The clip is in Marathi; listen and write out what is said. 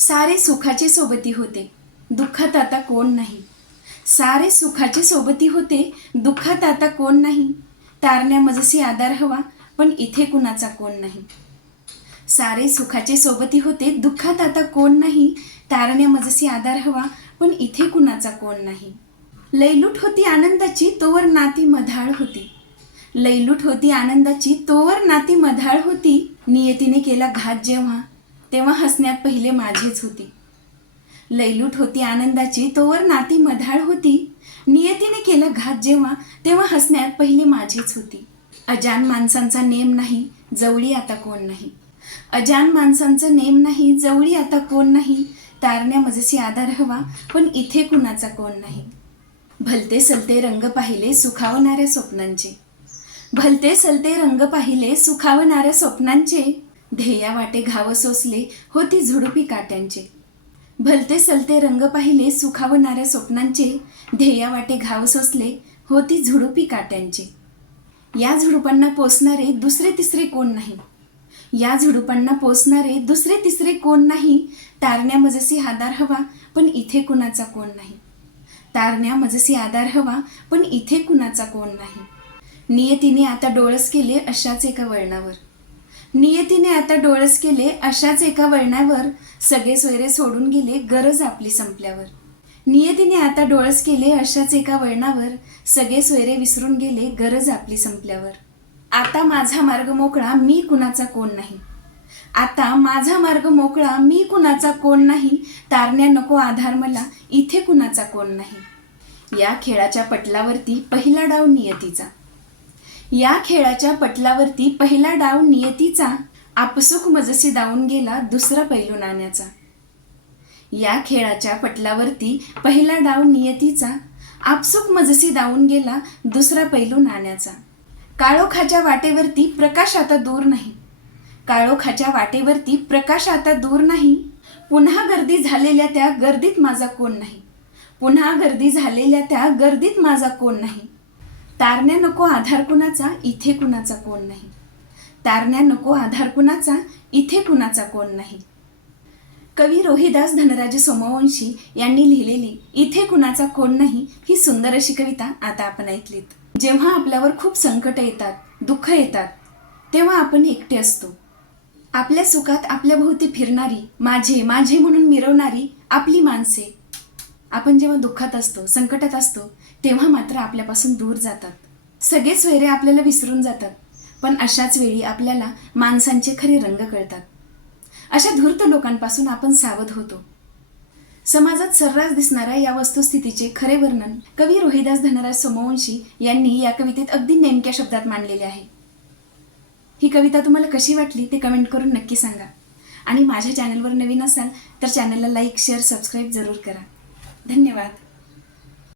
सारे सुखाचे सोबती होते दुःखात आता कोण नाही. सारे सुखाचे सोबती होते दुःखात आता कोण नाही. तारण्या मजसी आधार हवा पण इथे कुणाचा कोण नाही. सारे सुखाचे सोबती होते दुःखात आता कोण नाही. तारण्या मजसी आधार हवा पण इथे कुणाचा कोण नाही. लैलूट होती आनंदाची तोवर नाती मधाळ होती. लैलूट होती आनंदाची तोवर नाती मधाळ होती. नियतीने केला घात जेव्हा तेव्हा हसण्यात पहिले माझेच होती. लैलूट होती आनंदाची तोवर नाती मधाळ होती. नियतीने केला घात जेव्हा तेव्हा हसण्यात पहिले माझीच होती. अजान माणसांचा नेम नाही जवळी आता कोण नाही. अजान माणसांचा नेम नाही जवळी आता कोण नाही. तारण्या मजसी आधार हवा पण इथे कुणाचा कोण नाही. भलते सलते रंग पाहिले सुखावणाऱ्या स्वप्नांचे. भलते सलते रंग पाहिले सुखावणाऱ्या स्वप्नांचे. ध्येया वाटे घाव सोसले होती झुडपी काट्यांचे. भलते सलते रंग पाहिले सुखावणाऱ्या स्वप्नांचे ध्येया वाटे घाव सोसले होती झुडुपी काट्यांचे. या झुडुपांना पोसणारे दुसरे तिसरे कोण नाही? या झुडुपांना पोसणारे दुसरे तिसरे कोण नाही? तारण्या मजसी आधार हवा पण इथे कुणाचा कोण नाही? तारण्या मजसी आधार हवा पण इथे कुणाचा कोण नाही? नियतीने आता डोळस केले अशाच एका वळणावर. नियतीने आता डोळस केले अशाच एका वळणावर सगळे सोयरे सोडून गेले गरज आपली संपल्यावर. नियतीने आता डोळस केले अशाच एका वळणावर सगळे सोयरे विसरून गेले गरज आपली संपल्यावर. आता माझा मार्ग मोकळा मी कुणाचा कोण नाही. आता माझा मार्ग मोकळा मी कुणाचा कोण नाही तारण्या नको आधार मला इथे कुणाचा कोण नाही. या खेळाच्या पटलावरती पहिला डाव नियतीचा. या खेळाच्या पटलावरती पहिला डाव नियतीचा आपसुक मजसी दावून गेला दुसरा पैलू नाण्याचा. या खेळाच्या पटलावरती पहिला डाव नियतीचा आपसुक मजसी दावून गेला दुसरा पैलू नाण्याचा. काळोखाच्या वाटेवरती प्रकाश आता दूर नाही. काळोखाच्या वाटेवरती प्रकाश आता दूर नाही. पुन्हा गर्दी झालेल्या त्या गर्दीत माझा कोण नाही. पुन्हा गर्दी झालेल्या त्या गर्दीत माझा कोण नाही. तारण्या नको आधार कुणाचा इथे कुणाचा कोण नाही. तारण्या नको आधार कुणाचा इथे कुणाचा कोण नाही. कवी रोहिदास धनराज सोमवंशी यांनी लिहिलेली इथे कुणाचा कोण नाही ही सुंदर अशी कविता आता आपण ऐकलीत. जेव्हा आपल्यावर खूप संकट येतात दुःख येतात तेव्हा आपण एकटे असतो. आपल्या सुखात आपल्या भोवती फिरणारी माझे माझे म्हणून मिरवणारी आपली माणसे आपण जेव्हा दुःखात असतो संकटात असतो तेव्हा मात्र आपल्यापासून दूर जातात. सगळेच वेरे आपल्याला विसरून जातात पण अशाच वेळी आपल्याला माणसांचे खरे रंग कळतात. अशा धूर्त लोकांपासून आपण सावध होतो. समाजात सर्रास दिसणाऱ्या या वस्तुस्थितीचे खरे वर्णन कवी रोहिदास धनराज सोमवंशी यांनी या कवितेत अगदी नेमक्या शब्दात मांडलेले आहे. ही कविता तुम्हाला कशी वाटली ते कमेंट करून नक्की सांगा. आणि माझ्या चॅनलवर नवीन असाल तर चॅनलला लाईक शेअर सबस्क्राईब जरूर करा. धन्यवाद.